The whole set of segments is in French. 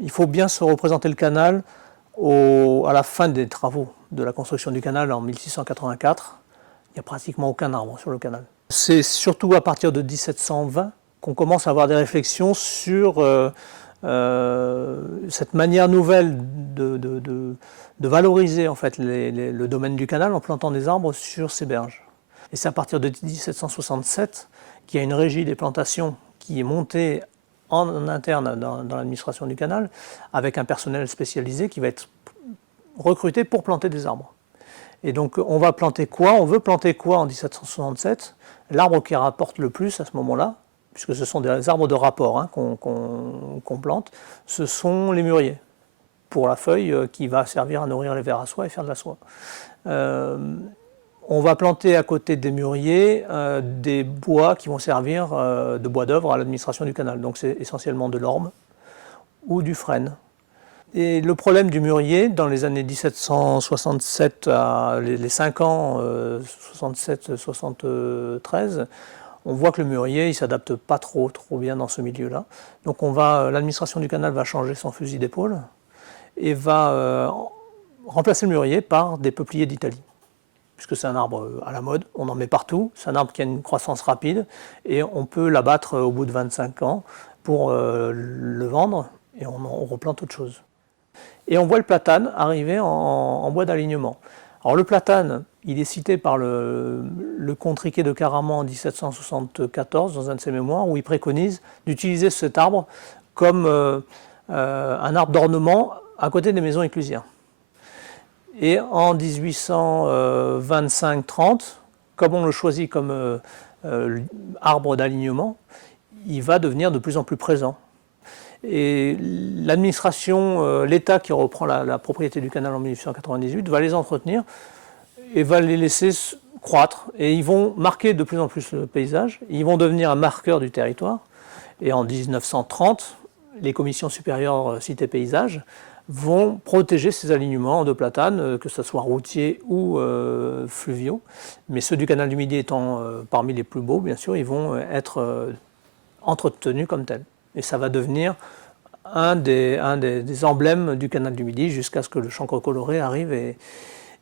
Il faut bien se représenter le canal à la fin des travaux de la construction du canal en 1684. Il n'y a pratiquement aucun arbre sur le canal. C'est surtout à partir de 1720 qu'on commence à avoir des réflexions sur cette manière nouvelle de valoriser en fait le domaine du canal en plantant des arbres sur ces berges. Et c'est à partir de 1767 qu'il y a une régie des plantations qui est montée en interne dans l'administration du canal, avec un personnel spécialisé qui va être recruté pour planter des arbres. Et donc on va planter quoi? On veut planter quoi en 1767? L'arbre qui rapporte le plus à ce moment-là, puisque ce sont des arbres de rapport hein, qu'on plante, ce sont les mûriers, pour la feuille qui va servir à nourrir les vers à soie et faire de la soie. On va planter à côté des mûriers des bois qui vont servir de bois d'œuvre à l'administration du canal. Donc c'est essentiellement de l'orme ou du frêne. Et le problème du mûrier, dans les années 1767, les 5 ans, 67-73, on voit que le mûrier, il ne s'adapte pas trop bien dans ce milieu-là. Donc l'administration du canal va changer son fusil d'épaule et va remplacer le mûrier par des peupliers d'Italie. Puisque c'est un arbre à la mode, on en met partout, c'est un arbre qui a une croissance rapide et on peut l'abattre au bout de 25 ans pour le vendre et on replante autre chose. Et on voit le platane arriver en bois d'alignement. Alors le platane, il est cité par le comte Riquet de Caraman en 1774 dans un de ses mémoires où il préconise d'utiliser cet arbre comme un arbre d'ornement à côté des maisons éclusières. Et en 1825-30, comme on le choisit comme arbre d'alignement, il va devenir de plus en plus présent. Et l'administration, l'État qui reprend la propriété du canal en 1898, va les entretenir et va les laisser croître. Et ils vont marquer de plus en plus le paysage, ils vont devenir un marqueur du territoire. Et en 1930, les commissions supérieures cité paysages vont protéger ces alignements de platanes, que ce soit routiers ou fluviaux. Mais ceux du canal du Midi étant parmi les plus beaux, bien sûr, ils vont être entretenus comme tels. Et ça va devenir un des emblèmes du canal du Midi jusqu'à ce que le chancre coloré arrive et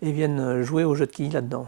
vienne jouer au jeu de quilles là-dedans.